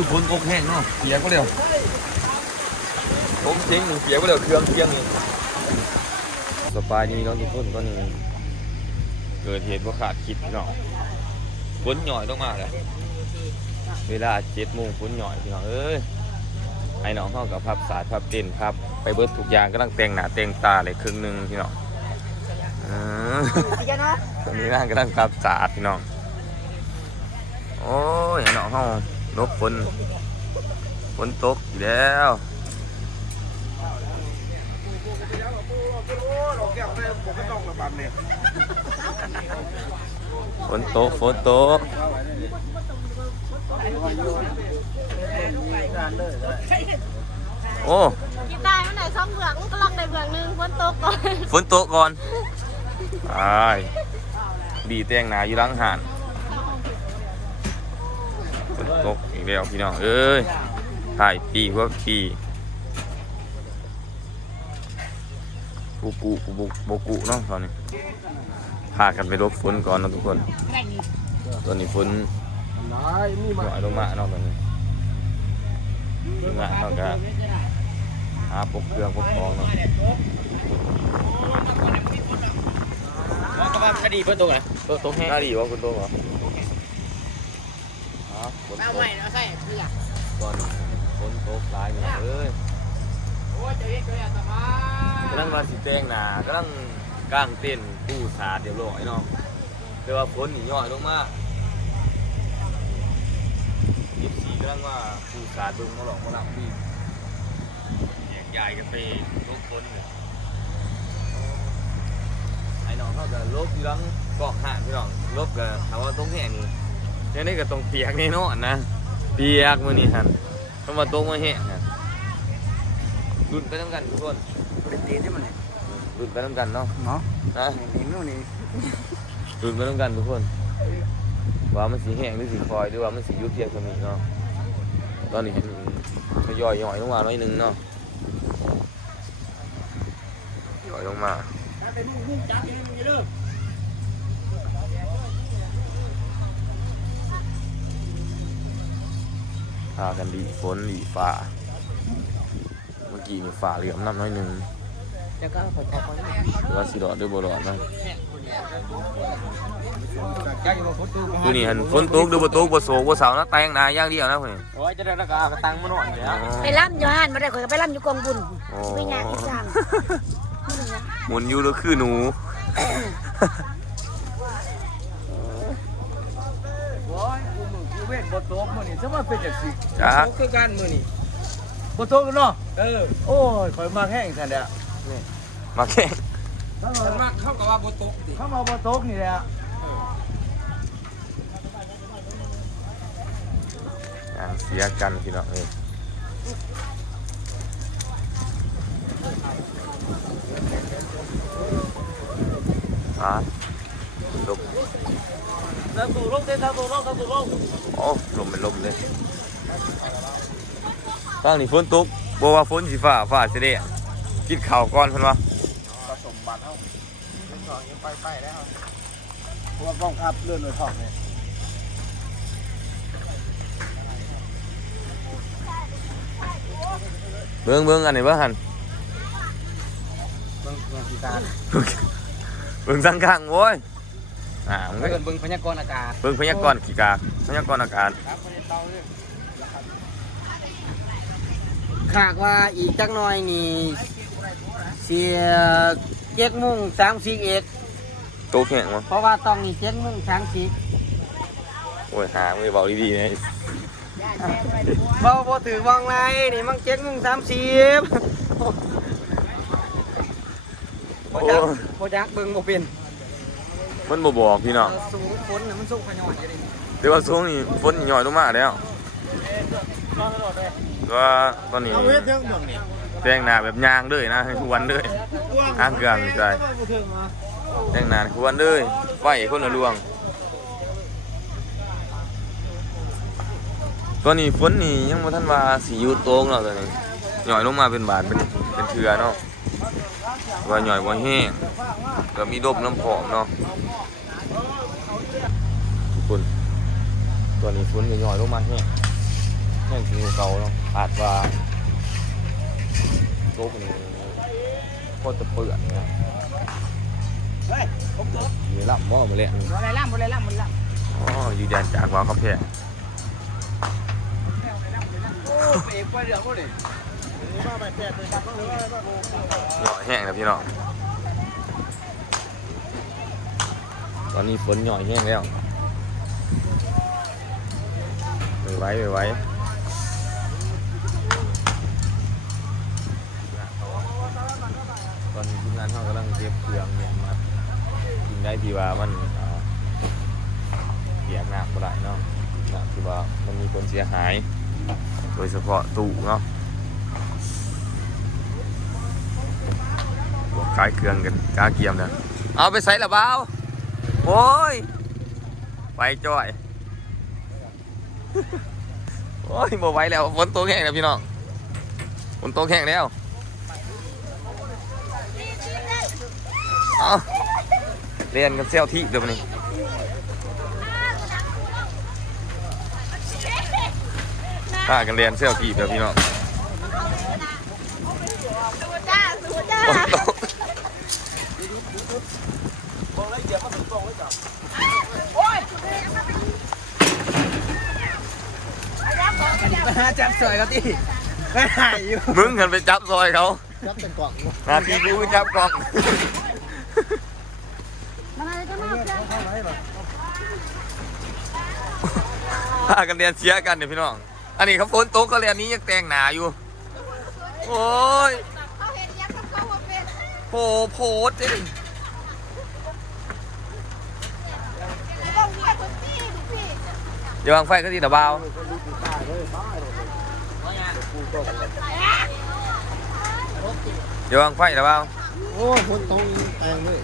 คือฝนตกแห้งเนาะเปียกก็เร็วผมทิ้งเปียกก็เร็วเครื่องเที่ยงนี่สบายดีเนาะทุกคนตอนนี้เกิดเหตุว่าขาดคิดเนาะฝนหน่อยต้องมาเลยเวลา7 โมงฝนหน่อยพี่น้องเอ้ยไอ้น้องเขากับพับสายพับเต้นพับไปเบิดทุกอย่างกำลังแต่งหน้าแต่งตาเลยครึ่งนึงพี่น้องตอนนี้ร่างกำลังพับสาดพี่น้องโอ้ยไอ้น้องเขาลบฝนตกอีกแล้วฝนตกโอ้กินได้เมื่อไหร่2 เบือกก็ลองได้เบือกนึงฝนตกก่อนดีแต่งหนาอยู่หลังหานฝนตกอีกแล้วพี่น้องเอ้ยถ่ายปีพวกปีบุกุเนาะตอนนี้พากันไปลบฝนก่อนนะทุกคนตอนนี้ฝนหน่อยลงมาเนาะตอนนี้งานเท่ากับหาปกเครื่องปกครองเนาะก็ว่าคดีเพิ่นตรงไหนตรงแห้งน่าดีวะคุณโต้เหรอเอาใหม่เอาใส่เพื่อตอนฝนตกหลายเนี่ยเอ้ยกำลังมาสีแดงหนากำลังกางเต้นตู้สาดเดี๋ยวลอยเนาะแต่ว่าฝนนี่ย่อยลงมาก24กำลังว่าตู้สาดบึงมาหลอกมาหลับพี่ใหญ่กันไปลบฝนเลยไอ้น้องเขาจะลบอยู่หลังกอกห่านพี่น้องลบกับถามว่าตรงแห่นี่ยังได้กับตรงเปียกแน่นอนนะเปียกมือนี่ฮันเขามาตรงมาแห่ฮะรุ่นไปน้ำกันทุกคนเป็นตีที่มันเนี่ยรุ่นไปน้ำกันเนาะนะนี่นู่นนี่รุ่นไปน้ำกันทุกคนว่ามันสีแห้งหรือสีคอยหรือว่ามันสียุบเทียมสมิงเนาะตอนนี้ทยอยลงมาหน่อยนึงเนาะย่อยลงมาพากันดีฝนดีฟ้าเมื่อกี้นี่ฟ้าเหลี่ยมน้ำน้อยนึงแล้วก็พอหรือว่าสีดอดด้วยบัวดอดนะคือนี่หันฝนตกดูบัวตกบัวโศกบัวเสานะแต่งนาย่างเดียวนะคนนี้โอ้ยจะได้ราคาตังค์มาหน่อยแล้วไปล่ำอยู่หันมาได้ข่อยก็ไปล่ำอยู่กองบุญไม่ยากอีสังหมุนอยู่แล้วคือหนูโอ้ยกูเวทบัวโต๊ะมือนี่จะมาเป็นจากสิจ้าคือการมือนี่บัวโต๊ะเนาะโอ้ยคอยมาแห้งสันเดียมาแข่งเข้ากับว่าบัวโต๊ะเข้ามาบัวโต๊ะนี่แหละเสียกันพี่น้องเลยลมตาตูลงโอ้ลมเป็นลมเลยตั้งนี่ฝนตกบอกว่าฝนสีฟ้าเสด็จกินข่าวก่อนเพิ่นวะผสมบัตรเท่าเป็นสองยังไปแล้วเพราะว่ากล้องอัพเลื่อนโดยทองเนี่ยเบิ้งอันนี้เบิ้งหันเบิ้งสีตาเบิ้งสังขังโว้ยมึงเบิ้งพยากรณ์อากาศเบิ้งพยากรณ์กี่กาพยากรณ์อากาศหากว่าอีกจักหน่อยนี่เสีย7:30โตแข็งมั้งเพราะว่าต้องนี่7:30โอ้ยหาไม่เบาดีๆนะพอถือวางไรนี่มัน7:30โบจักเบิ้งโบเป็นมันบ่บอกพี่น้องสูงฝนมันสูงขย่อยเลยแต่ว่าช่วงนี้ฝนหย่อยลงมาแล้วว่าตอนนี้แต่งหน้าแบบยางเลยนะทุกวันเลยอ้างเกลืองใจแต่งหน้าทุกวันเลยไหวคนละลวงตอนนี้ฝนนี่ยังบ่ทันว่าสีอยู่โตงเนาะตอนนี้หย่อยลงมาเป็นบาทเป็นเถื่อเนาะว่าหย่อยว่าแห้งก็มีดบน้ำผอมเนาะทุกคนตอนนี้ฝนก็หย่อยลงมาแห้ง มีเก่าเนาะอาจว่าโต๊ะนี่โคตรจะเปื่อนนะ เฮ้ยผมเกิด อยู่ลำบ่มาเลย บ่ได้ล่ำบ่ได้ล่ำบ่ได้ล่ อ๋ออยู่แดนจากวาวครับแพร่ โอ้เบรกไปเดี๋ยวก็ดิมาไปแปดเลยครับเลยมาโอ้ หน่อยแห้งนะพี่น้องตอนนี้ฝนหน่อยแห้งแล้วไว้ตอนนี้ทีมงานเขากำลังเก็บเครื่องเนี่ยมากินได้ที่ว่ามันเปียกหนักก็ได้เนาะหนักที่ว่ามันมีคนเสียหายโดยเฉพาะตู้เนาะขายเครื่องกันกาเกียมเนี่ยเอาไปใส่ละเบ้าโอ้ยไปจ่อยโอ้ยบ่ไหวแล้วฝนตกแห้งแล้วพี่น้องฝนตกแห้งแล้วเอาเรียนกันเซลที่เดี๋ยวนี้ถ้ากันเรียนเซลที่เดี๋ยวพี่น้อง สู้จ้าสู้จ้า ฝนตก บอกเลยเดี๋ยวมาถึงตรงเลยจ้ะ โอ้ย จับสวยครับที่ไม่หายอยู่ มึงกันไปจับซอยเขา จับเป็นกล่อง นาทีกูจับกล่อง มาเลยก็มาเพื่อน เท่าไหร่หรอ พากันเรียนเสียกันเนี่ยพี่น้องอันนี้เขาฝนตกก็เรียนนี้ยังแต่งหนาอยู่โอ้ย เขาเห็นยังเขาว่าเป็น โพดเด้ ต้องเรียกคนพี่พี่ อย่าวางไฟก็ที่ตะเบาอย่าวางไฟตะเบา โอ้คนตรงแองเลย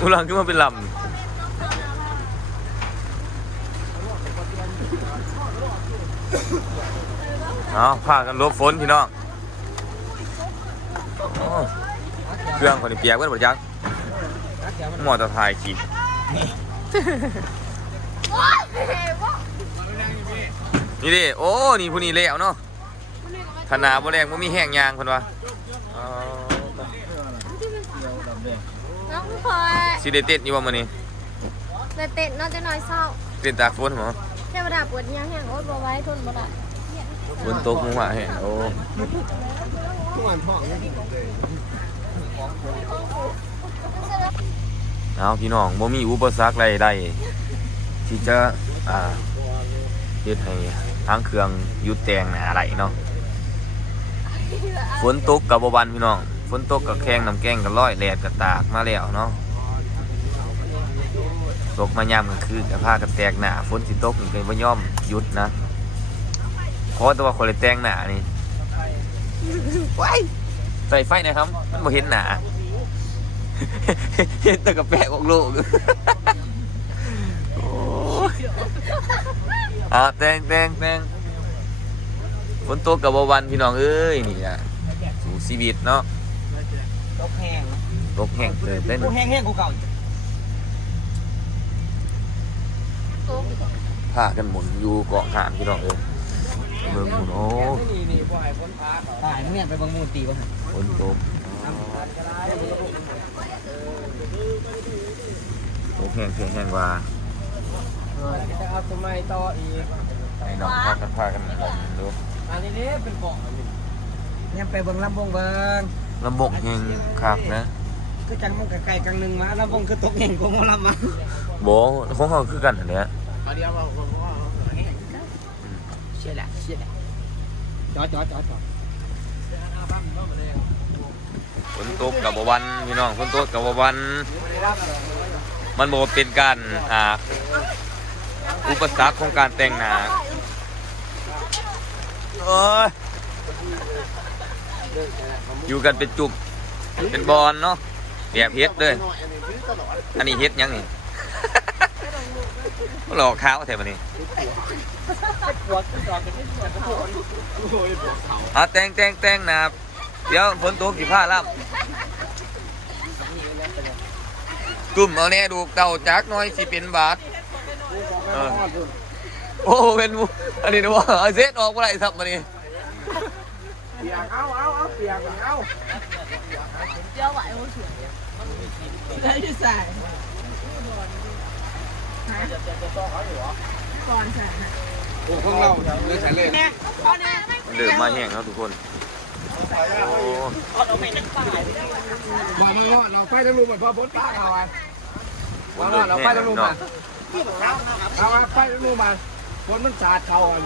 อุลังขึ้นมาเป็นลำเอาพากันหลบฝนพี่น้องโอ้เครื่องคนนี้เปียกเว้ยบ่จักหมอตะทายขี่ โอ้ยเฮ้ยว่า นี่ดิโอ้นี่ผู้นี้แล้วเนาะขนาดบ่แรงบ่มีแห้งยางเพิ่นว่าเอา น้องพลอย สิได้เต้นอยู่บ่มื้อนี้ แต่เต้นน้องจะน้อยเศร้า เต้นตากฝนหมอ เทวดาปวดยังแห้งโอ๊ยบ่ไหว้ทนบ่ได้ ฝนตกมึงว่าแห้งโอ้ ทุกวันท้องนี่ เอาพี่น้องบ่มีอุปสรรคใดที่จะเฮ็ดให้ทางเครื่องหยุดแต่งหน้าไหลเนาะฝนตกก็บ่วันพี่น้องฝนตกก็แข้งน้ำแกงก็ร้อยแดดก็ตากมาแล้วเนาะตกมายามกลางคืนก็พากันแตกหน้าฝนสิตกนี่ก็บ่ยอมหยุดนะเพราะแต่ว่าคนเลยแต่งหน้านี่ว้ายใส่ไฟหนะครับมันบ่เห็นหน้า เห็นแต่กระแปะของลูก โอ้ยแต่งฝนตกกับวันพี่น้องเอ้ยนี่อ่ะสู่ชีวิตเนาะ ตกแห้ง ตกแห้งเต้น กูแห้งกูเก่า พากันหมุนอยู่เกาะหานพี่น้องเอ้ยเมืองหมุนโอ้ นี่บ่ให้ฝนฟ้าตายเนี่ยไปบางมูลตีบ่ให้ ฝนตกตกแห้งว่า จะเอาทำไมต่ออีก ให้น้องพากันดู อันนี้เป็นกล่องเนี่ยไปเบิ่งลำบงเบิ่ง ลำบกแห้งคักนะ คือจังมันไก่กังหนึ่งมาลำบงคือตกแห้งกูมาลำมา โบของเขาคือกันอันเนี้ย เอาเดียวว่าเชี่ยแหละจอด ฝนตกกับวันพี่น้องฝนตกกับวัน มันบอกว่าเป็นการอุปสรรคของการแต่งหน้าโอ้ยอยู่กันเป็นจุกเป็นบอลเนาะแบบเฮ็ดเลยอันนี้เฮ็ดยังนี่ หลอกข้าวแถวนี้แต่งหน้าเดี๋ยวฝนตกสิผ้าลับกลุ่มเอาแน่ดูเต่าจักน้อยสิเป็นบาท โอ้เป็นอันนี้นะว่าเอาเซตออกเมื่อไหร่ทับมานี่ เปียกเอาเปียกเอา โอ้ของเราเลือกใช้เลย มันเดิมมาแห้งแล้วทุกคนโอ้ บอกมาเราไปทั้งรูเหมือนพอพ้นปากเอาไว้ มันเดิม เรา แห้ ไป ง ทั้งรู เนาะ มาเอาไปทั้งรูมาพ้นมันสาดเขาอ่ะ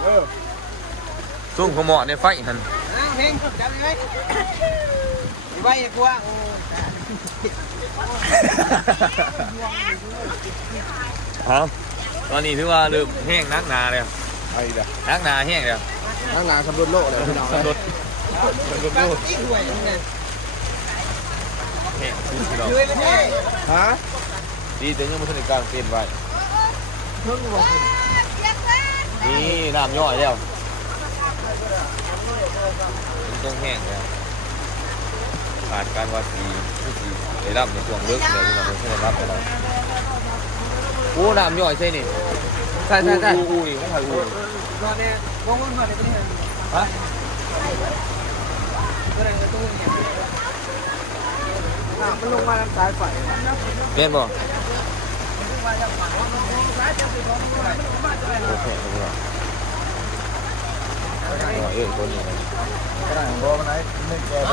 ซุ่มขโมยในไฟหัน เฮงจับเลยไว้กลัว ครับตอนนี้ถือว่าเริ่มแห้งนักหนาเลย ไอ้เด้อ นักหนาแห้งเลย นั่งนานสำรวจโลกเลยพี่น้อง สำรวจโลกแห้งขึ้นพี่น้อง ฮะ ดีแต่ยังไม่ทันได้กลางเต็นไว้นี่น้ำย่อยแล้วมันต้องแห้งแล้วขาดการว่าสีได้รับในช่วงเลิกเลยที่เราไม่ได้รับไปแล้วโอ้น้ำย่อยใช่นี่ใช่นี่ไม่ใช่อู นอนเนี่ยวงนอนเนี่ยเป็นยังไง ฮะ มันลงมาทางสายไฟ เล่นบ่โอเคตัวนี้ กระดาษโบมันไหนไม่แก่เล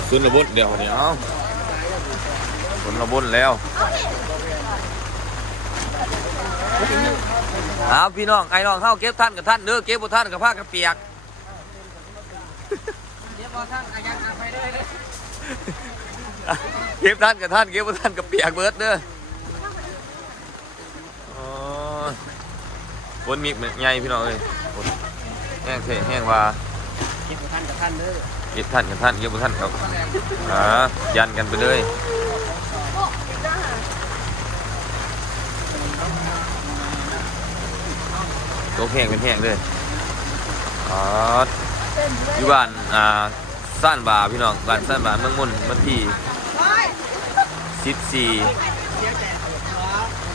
ย ขึ้นระบดเดี๋ยวนี้เอ้าขึ้นระบดแล้วพี่น้องไอ้น้องเข้าเก็บท่านกับท่านเด้อเก็บบ่ท่านกับผ้ากระเปียกเก็บท่านกับท่านเก็บบ่ท่านกับเปียกเบิดเด้อคนมีใหญ่พี่น้องเอ้ยแห้งเทแห้งว่า กินกับท่านกับท่านเด้อ เก็บท่านกับท่านเก็บบ่ท่านครับยันกันไปเลยตัวแห้งเป็นแห้งเลยอยู่บ้านซ่านบาพี่น้องบ้านซ่านบาเมืองมุ่นวันที่14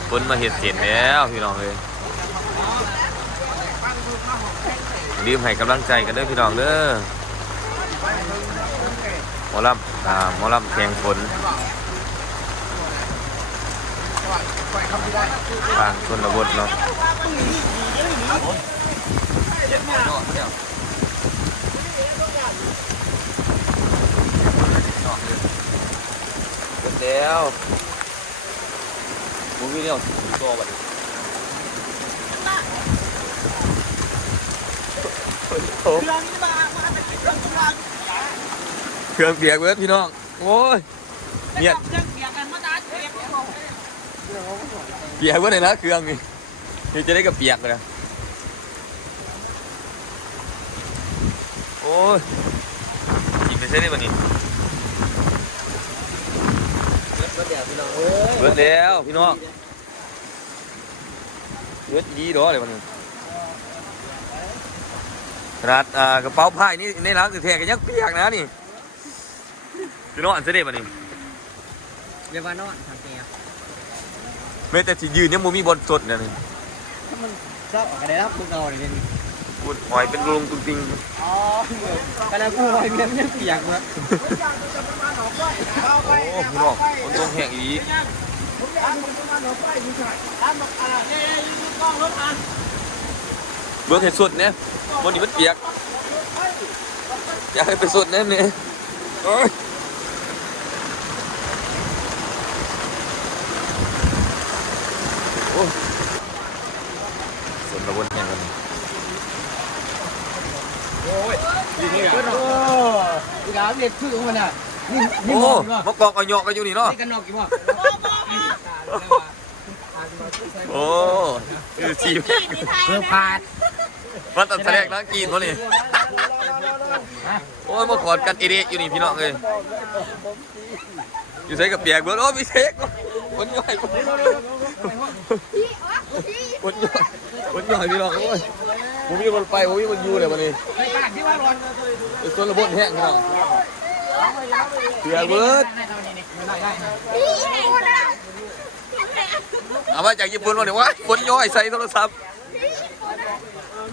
คนมาเห็ดเสร็จแล้วพี่น้องเลยรีบให้กำลังใจกันเด้อพี่น้องเด้อหมอลำแข่งฝนทางชนบทเนาะเสร็จแล้วมึงวิ่งเนี่ยตัวบัดนี้เครื่องเปียกเว้ยพี่น้องโอ้ยเนี่ยเปียกเว้ยไหนละเครื่องนี่นี่จะได้กับเปียกเลยนะโอ้ยกินไปเส้นได้ป่ะนี่เบิดแล้วพี่น้องเบิดดีดอเลยมันขนาดกระเป๋าผ้านี่ในร้านถือแทงกันยังเปียกนะนี่พี่น้องอันเสด็จป่ะนี่ เรียกว่านอนทางเตียง ไม่แต่ที่ยืนยังมูมีบอลสดเนี่ยนี่ ถ้ามันชอบอะไรรับมึงเอาอะไรเนี่ย พูดหอยเป็นลุงตุ้งติง อ๋อกระดาษกูไว้เมียมันยังเปียกมั้ย โอ้พี่น้องคนตรงแห้งอีกเบิกให้สุดเนี่ยวันนี้มันเปียกอยากให้ไปสุดแน่เนี่ยโอ้ยโอ้สุดระวนแห้งกัน นี่กาวเด็ดชื่อของมันอ่ะนี่ โอ้ มอง มะกอกเอาหยอกกันอยู่นี่เนาะ นี่กันนอกกี่บ่ โอ้คือชีพ เพื่อพาด มันตัดแสดงนักกินวะนี่โอ้ยมาขอดกันอีเดอยู่นี่พี่น้องเลยอยู่ใส่กับเปียกเบิร์ดโอ้พี่เช็คคนย่อยคนย่อยพี่น้องโอ้ยผมมีคนไปผมมีคนอยู่เลยวันนี้ส่วนระบบแห้งพี่น้องเปียกเบิร์ด นี่ไง เอามาจากญี่ปุ่นมาเดี๋ยวว่าฝนย้อยใส่โทรศัพท์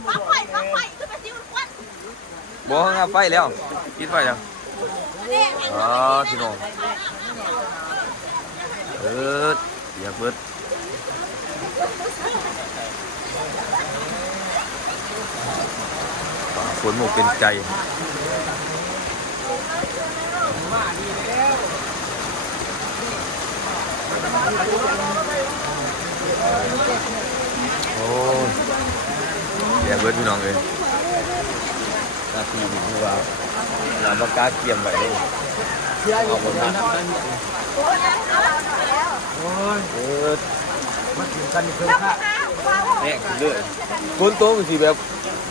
บังไฟขึ้นมาจิ้มควัน บอกงาไฟแล้วกินไฟแล้วอ๋อพี่น้องอย่าเปิดฝนหมกเป็นใจโอ้อย่าเปิดพี่น้องเลยนาทีนี้คือว่าเราต้องการเกี่ยมไว้เลยเอาหมดนะมาถึงกันนี่เพิ่มค่า แน่ขึ้นเลยคนโตมันสิแบบ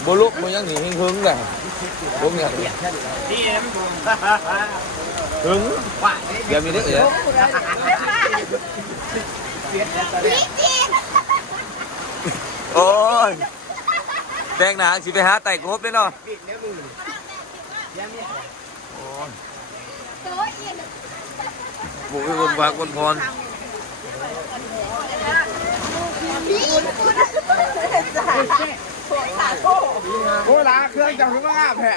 โบลุกมันยังหนีหึงเลยลุกเนี่ย นี่นะมันดู หึงเดี๋ยวมีได้เหรอโอ้ยแต่งหนาสิไปหาไต่กบเลยเนาะบุกไปวนบากวนพร โอ้ลาเครื่องจังหวะแพ้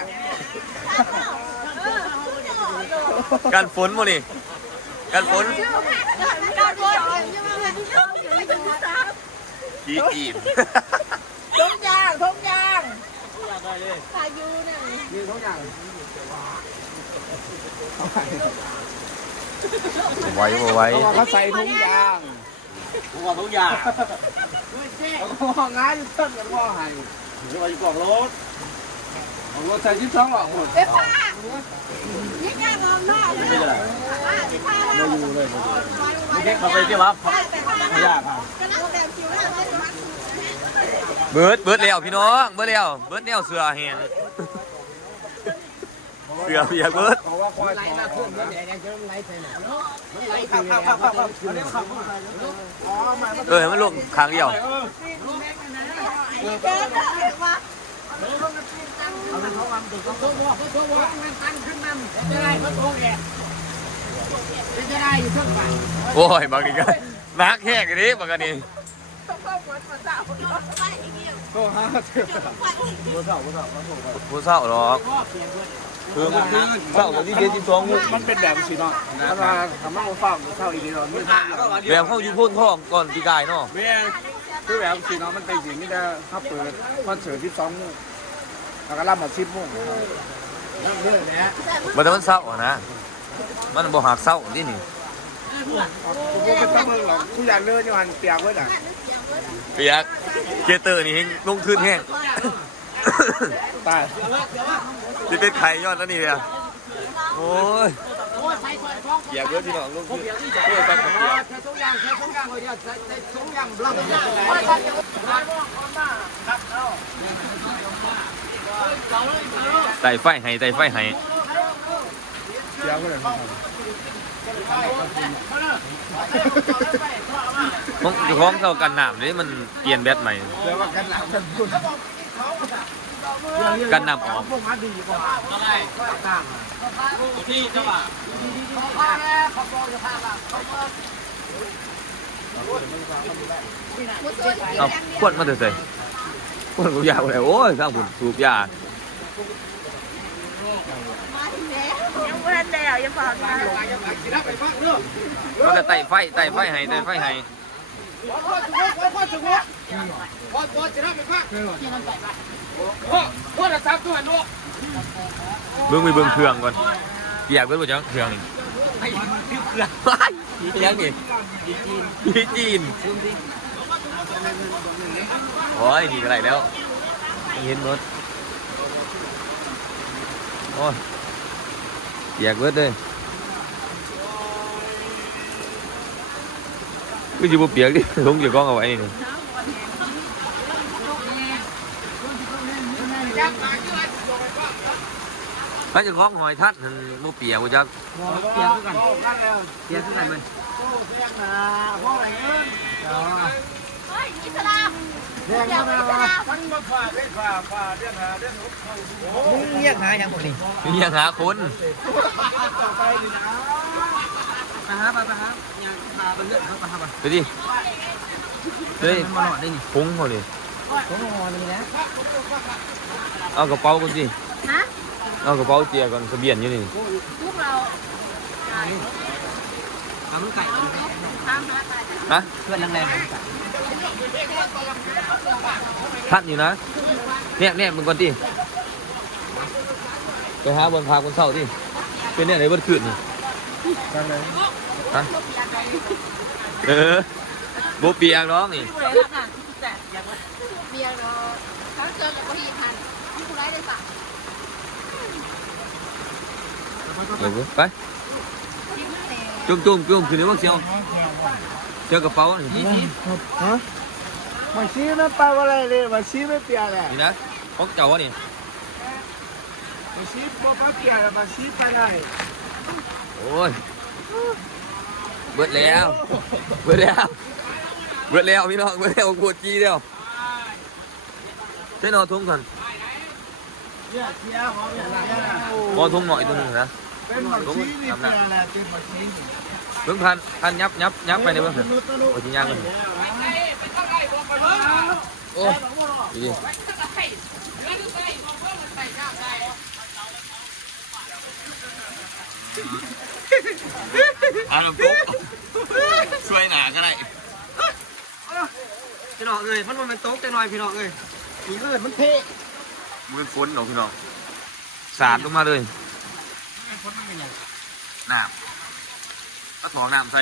การฝนมั้นี่การฝนขี้กีบ ทุกอย่าง พายุเนี่ย ยืนทุกอย่าง ไว้บ่ไว้ เขาใส่ทุกอย่างทุกอย่างเขาง่ายต้นกันว่าให้หรือว่าอยู่กล่องรถของรถใส่ชิ้นสองหรอกหมด เป๊ะป้ายิ่งแย่มองหน้าเลยไม่อยู่เลยไม่ได้เขาไปที่วัดไม่ยากครับกำลังแต่งคิวหน้าไม่ได้วัด เบิดแล้วพี่น้องเบิดแล้วเบิดแนวเสือแห้งเสืออย่าเบิด เขาว่าคอยไหลมาขึ้นเดี๋ยวเดี๋ยวไหลใส่หนามันไหลขับมันลงครั้งเดียวโอ้ยบางทีก็นักแห้งกันดิบางที ผู้เศร้าหรอกคือมันเศร้ากับที่เดียที่สองมุก มันเป็นแบบสีเนาะถ้ามาทำให้เราฟังเศร้าอีกทีเราไม่ฟัง แบบเข้าอยู่พ่นท้องก่อนปีกายเนาะ ไม่คือแบบสีเนาะมันเป็นสิ่งที่จะถ้าเปิดคอนเสิร์ตที่2 โมงแล้วก็รับมา10 โมงนั่งเรื่องเนี้ย มันแต่มันเศร้านะ มันบ่หักเศร้าที่นี่ ผมก็เป็นตะเบิงหรอกทุกอย่างเลื่อนอยู่หันเปียกไว้น่ะ เปียกเกเตอร์นี่ลงทุนแห้ง ตาย ที่เป็นไข่ยอดแล้วนี่เลยโอ้ยเปียกเยอะพี่น้องลงทุนเพื่อตั้งเปียกไต่ไฟให้ไต่ไฟให้ เปียกไว้เลย ของเจ้าของเท่ากันน้ำนี่มันเปลี่ยนแบตใหม่ เดี๋ยวว่ากันหลังกันคุณ กันน้ำออก พวกมาดีกว่าอะไรต่างที่เจ้าบ่า เอาขวดมาเถอะสิขวดกูยาวเลยโอ้ยข้างผมสูบยา ยังเพื่อนแล้วยังฝากมา มันก็ไต่ไฟให้ไต่ไฟให้เบิ่งไปเบิ่งเครื่องก่อนเปียกเบิ่งบ่จังเครื่องนี่ยังนี่จีนโอ้ยนี่ก็ไรแล้วเห็นหมดโอ้ยเปียกเบิดเลยคือจะบ่เปียกดิลงเกี่ยวกล้องเอาไว้นี่ถ้าจะคล้องหอยทัดมันบ่เปียกบ่จัก เปียกขึ้นกันเปียกขึ้นกันมันพ่ออะไรเงี้ย เฮ้ยอิสลาม เรียกมามันมาฝ่าเรียกฝ่าเรียกหาเรียกมึงเรียกหาอย่างพวกนี้ มียังหาคน ไปดินะไปหายังพาไปเรื่องเขาไปหา ไปดิ เฮ้ย มันมาหน่อยได้นี่ พุงเขาดิ ผมมองนี่นะ เอากระเป๋าก่อนสิ ฮะ เอากระเป๋าเตียก่อนทะเบียนอยู่นี่ พวกเรา ทำไก่ ทำหาตาย ฮะ เพื่อนแรง ทัดอยู่นะเนี่ยมึงก่อนที่ไปหาบนพาคนเศร้าที่เป็นเนี่ยไหนบนขืนนี่ฮะโบเปียกน้องนี่ เบียร์เราทั้งเจอกับพี่พันที่คุณได้ได้สั่ง เดี๋ยวไปจุ่มคือเดี๋ยวว่าเชียวเจอกระเป๋านี่ ฮะมาชี้นะไปอะไรเลยมาชี้ไม่เปียกเลย นี่นะของเจ้าวะนี่ มาชี้บ่เปียกมาชี้ไปไหน โอ้ยเบิดแล้วพี่น้องเบิดแล้วปวดจีเดียวใช้นอทุ่งก่อน เนี่ยเชียร์หอมอย่างไรนะ มอทุ่งหน่อยตัวหนึงนะ เป็นมาชี้นี่เป็นอะไรเป็นมาชี้ เพิ่งพันยับไปในเบื้องต้นโอ้ยย่างกันโอ้ดีอ่านปุ๊บช่วยหนาก็ได้ พี่น้องเอ้ยมันเป็นโต๊ะจะหน่อยพี่น้องเอ้ยมีเลือดมันเพ่ มันฝนเหรอพี่น้องสาดลงมาเลยน้ำก็ถองน้ำใส่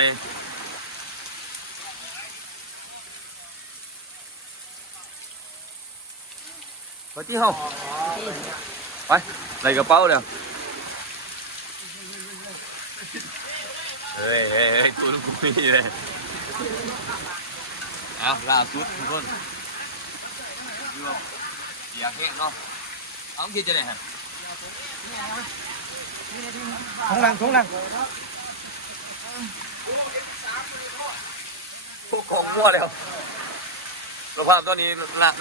ไปที่ห้องไปใส่กระเป๋าเดี๋ยวเฮ้ยคุณกูมีเลยเอาล่าสุดทุกคนอยากเห็นเนาะเอาคิดจะได้ฮะ ของหลัง พวกของมั่วแล้วสภาพตอนนี้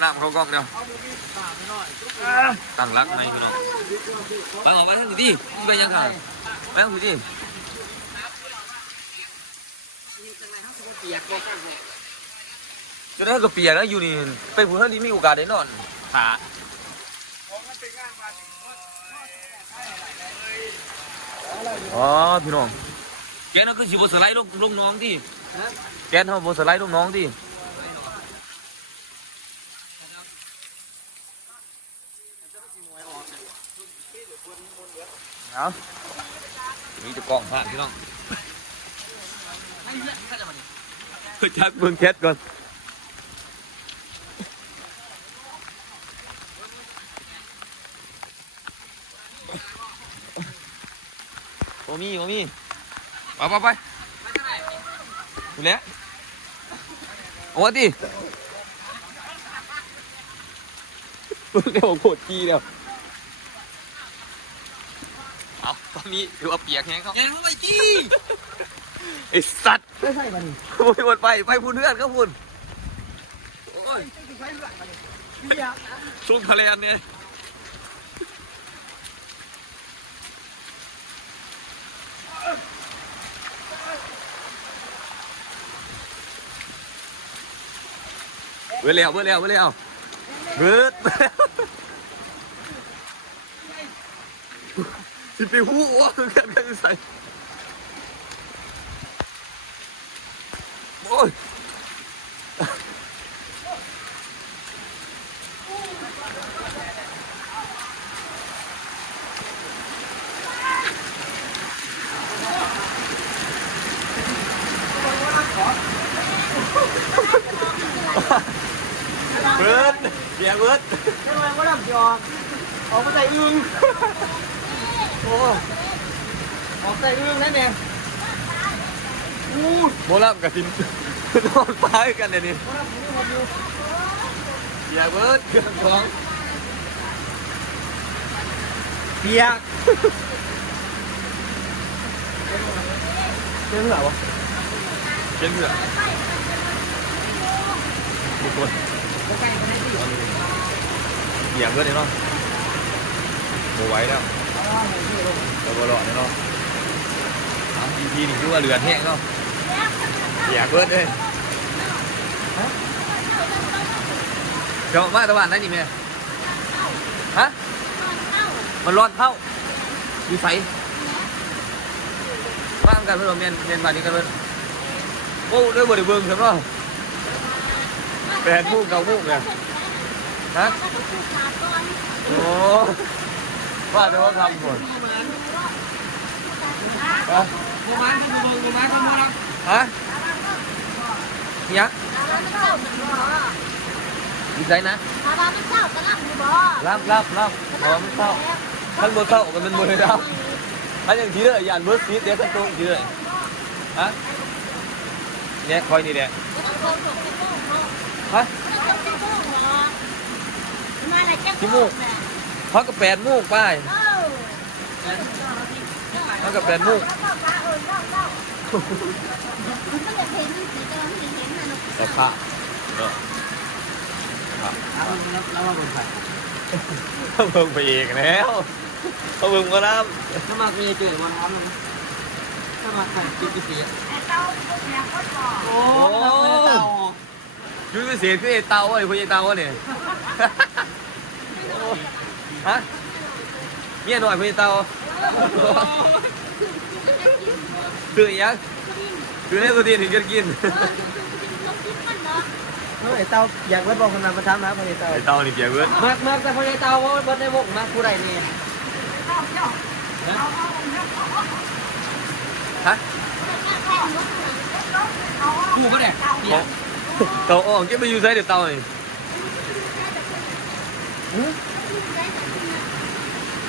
น้ำเขากล้องเดียวตั้งรักให้พี่น้องตั้งออกมาทั้งที่มึงไปยังไงไปทั้งที่จะได้ก็เปียกแล้วอยู่นี่ไปผู้ท่านที่มีโอกาสได้นอนขาอ๋อพี่น้องแกนั่นคือสิบสไลด์ลงน้องที่แกนเขาบสไลด์ลงน้องที่เอานี่จะกล้องผ่านพี่น้องจักเบิ่งแคทก่อนโอ้มีไปดูแลโอ้ดิเร็วโคตรจี้เดียวเอาตอนนี้ถือว่าเปียกแห้งเขาแห้งเข้าไปจี้ไอสัตว์ ไม่ใช่กัน ขโมยหมดไปพูนเพื่อนครับพูนโอ้ยช่วงทะเลเนี่ยเบื่อแล้วเสิไปหู้วะกันใส่โอ้ยเบิร์ดเบียร์เบิร์ด ทำไมว่าดับยอออกมาใส่อึ้งโอ้ออกใส่อึ้งนั่นเอง โมลับกับทินนอนป้ายกันเดี๋ยวนี้เบียร์เบิร์ดเครื่องของ เปียกเป็นเหรอวะ เย็นเถอะทุกคนเบียร์เบิร์ดเนาะโมไหวแล้วเราบอลล์เนาะทีนี่คือว่าเลือดแห้งเนาะเบียร์เบิร์ดเลย เดี๋ยวมาตะวันนั่นนี่แม่ฮะมันร้อนเท่าอยู่ใสบ้านกันเพื่อนเมียนบ้านนี้กันเพื่อนโอ้ด้วยบริเวณใช่ไหมแปดมุกเก้ามุกเนี่ยฮะโอ้ว่าแต่ว่าทำหมดฮะ กูมาขึ้นมากูมาขึ้นมาแล้ว ฮะยักษ์ดีใจนะรับอ๋อไม่เข้าท่านบนเข้ากันเป็นบนเลยครับท่านอย่างทีเลยยานเบิร์ดซีเดี๋ยวท่านตรงทีเลยฮะเนี่ยคอยนี่แหละฮะกี่โมงเขาก็8 โมงไปเขาก็8 โมงแต่พระเนาะครับ แล้วมาบนไผ่ เขาเบิ่งไปเองแล้วเขาเบิ่งก็น้ำ ถ้ามามีเกิดวันนั้นถ้ามาไข่กินกี่สีโอ้เต่า ยูนิเศษคือไอ้เตาไอ้พวกไอ้เตาเนี่ยฮะเมียหน่อยพวกไอ้เตาคืออีกยังคือในตัวดีถึงจะกิน เฮ้ยเต่าอยากเบิดบอกคนนั้นมาทำนะคนเต่า ไอ้เตานี่เปียกเบิด มากแต่คนเต่าว่าเบิดในวงมากผู้ใดนี่ ฮะ กูก็เนี่ย เตาอ่องเก็บไปอยู่ใส่เดี๋ยวเตานี่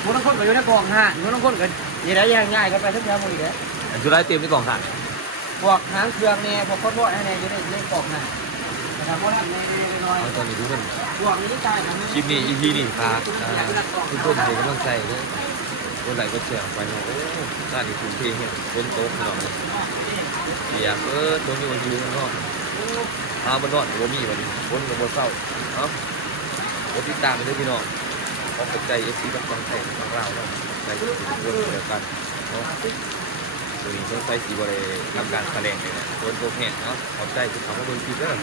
มึงต้องคนก็อยู่ในกองห่านมึงต้องคนก็ยี่ได้ยังง่ายก็ไปทุกอย่างมึงอีกแล้ว อันสุดท้ายเตรียมในกล่องถ่าน พวกหางเครื่องเนี่ยพวกคนพวกอะไรเนี่ยอยู่ในกองห่านนะครับพวกนั้นน้อย เอาตอนนี้ทุกคน พวกนี้ตายนะ คลิปนี้ EP นี่ครับทุกคนให้กำลังใจเลยคนไหนก็เชื่อไปเนาะโอ้น่าดีคุณพี่เห็นคนโต๊ะหน่อยเสียตรงนี้วันยืนเนาะหาบนนอนบ่มีวันนี้คนกับบนเศร้าเนาะกดติดตามไปด้วยพี่น้องขอบใจ FC กับฟังไทยของเราเนาะใจทุกคนเดียวกันเนาะตัวนี้ต้องใช้สีบริทำการแสดงเลยนะคนโตแห่เนาะขอบใจทุกคำว่าบนคลิปเด้อ